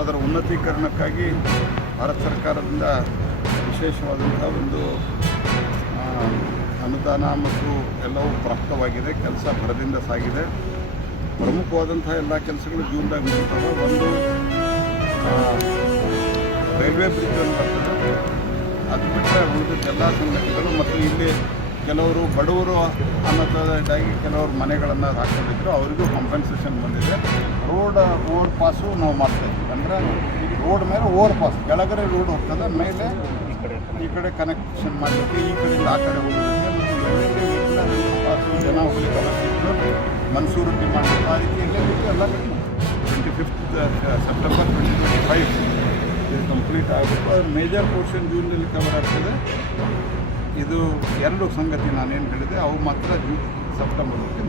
ಅದರ ಉನ್ನತೀಕರಣಕ್ಕಾಗಿ ಭಾರತ ಸರ್ಕಾರದಿಂದ ವಿಶೇಷವಾದಂಥ ಒಂದು ಅನುದಾನ ಮತ್ತು ಎಲ್ಲವೂ ಪ್ರಾಪ್ತವಾಗಿದೆ. ಕೆಲಸ ಭರದಿಂದ ಸಾಗಿದೆ. ಪ್ರಮುಖವಾದಂಥ ಎಲ್ಲ ಕೆಲಸಗಳು ಜೂನ್ದಾಗ ಮುಗಿತವೆ. ಒಂದು ರೈಲ್ವೆ ಬ್ರಿಡ್ಜ್ ಒಂದು ಬರ್ತದೆ. ಅದು ಬಿಟ್ಟರೆ ಉಳಿದ ಎಲ್ಲ ಸಂಗತಿಗಳು ಮತ್ತು ಇಲ್ಲಿ ಕೆಲವರು ಬಡವರು ಅನ್ನೋದಾಗಿ ಕೆಲವರು ಮನೆಗಳನ್ನು ಹಾಕೊಂಡಿದ್ರು, ಅವರಿಗೂ ಕಾಂಪೆನ್ಸೇಷನ್ ಬಂದಿದೆ. ರೋಡ್ ಓವರ್ ಪಾಸು ನಾವು ಮಾಡ್ತಾಯಿದ್ವಿ. ಅಂದರೆ ರೋಡ್ ಮೇಲೆ ಓವರ್ ಪಾಸ್, ಕೆಳಗಡೆ ರೋಡ್ ಹೋಗ್ತದೆ, ಮೇಲೆ ಈ ಕಡೆ ಕನೆಕ್ಷನ್ ಮಾಡಲಿಕ್ಕೆ ಈ ಕಡೆಯಿಂದ ಆ ಕಡೆ ಹೋಗೋದಕ್ಕೆ ಮತ್ತು ಎಲ್ಲೆಲ್ಲಿ ಪಾಸು ಜನ ಹೋಗ್ಲಿಕ್ಕೆ ಅವಶ್ಯಕತೆ ಮನ್ಸೂರು ಡಿಮಾಂಡ್ ಆ ರೀತಿ ಎಲ್ಲೆಲ್ಲಿತ್ತು ಎಲ್ಲ ಕಡೆ 25 ಸೆಪ್ಟೆಂಬರ್ 2025 ಇದು ಕಂಪ್ಲೀಟ್ ಆಗಬೇಕು. ಮೇಜರ್ ಪೋರ್ಷನ್ ಜೂನ್ನಲ್ಲಿ ಕವರ್ ಆಗ್ತದೆ. ಇದು ಎರಡು ಸಂಗತಿ ನಾನೇನು ಹೇಳಿದೆ ಅವು ಮಾತ್ರ ಸೆಪ್ಟೆಂಬರ್